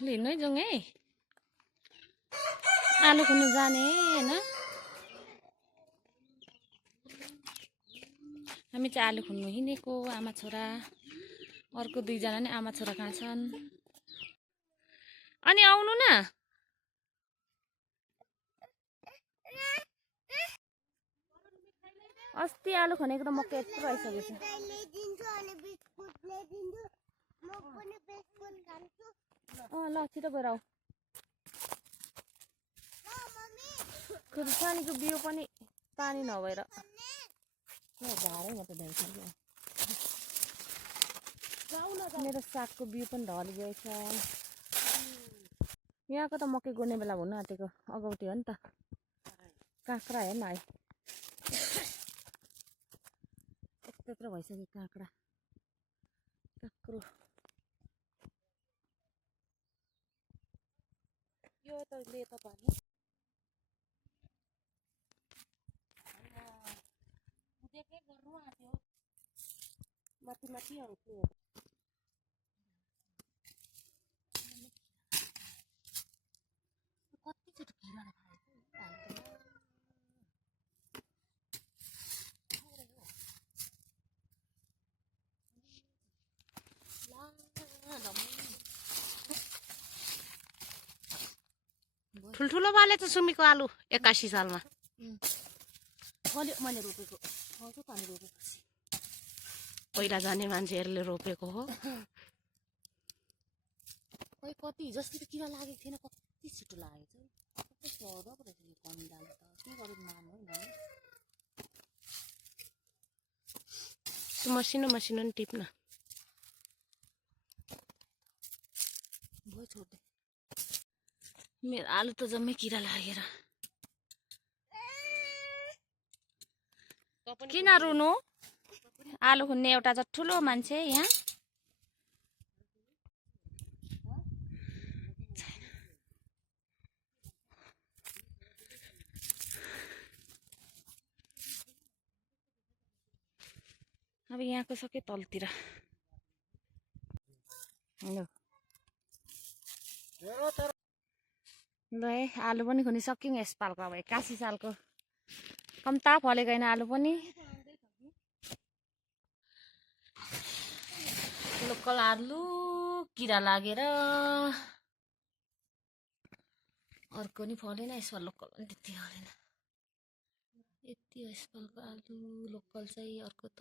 लिनु है जाउँ है आलु खन्नु जाने हैन हामी चाहिँ आलु खन्नु हिँडेको आमा छोरा अर्को दुईजना नि आमा छोरा कहाँ छन् अनि आउनु न अस्ति आलु खनेको त मक्कै यत्रो आइसकेछ ल छिटो गएर आऊ खुर्सानीको बिउ पनि पानी नभएर झारै मात्रै ढालिसक्यो मेरो सागको बिउ पनि ढलिगएछ यहाँको त मकै गोड्ने बेला हुन आँटेको अगौटे हो नि त काँक्रा हेर्न है त्यत्रो भइसक्यो काँक्रा काँक्रो यो त लेतो पानी देख्दै गर्नु आँट्यो माथि माथि आउँथ्यो कतिचोटि खिराले ठुल्ठुलो बाले त सुमीको आलु 81 सालमा मैले रोपेको पानी रोपेपछि पहिला जाने मान्छेहरूले रोपेको हो खै कति जस्तै त किरा लागेको थिएन कति छिटो लागेको छ सधैँ पो रहेछ यो पानी डाले त के गरेर मार्नु है मसिनो मसिनो नि टिप्न भयो छोड्दै मेरो आलु त जम्मै किरा लागेर किन रुनु आलु खुन्ने एउटा त ठुलो मान्छे यहाँ अब यहाँको सके तलतिर ल है आलु पनि खुनिसक्यौँ यसपालको अब 81 सालको कम्ता फलेको होइन आलु पनि लोकल आलु किरा लागेर अर्को नि फलेन यसपाल लोकल पनि त्यति फलेन यति हो यसपालको आलु लोकल चाहिँ अर्को त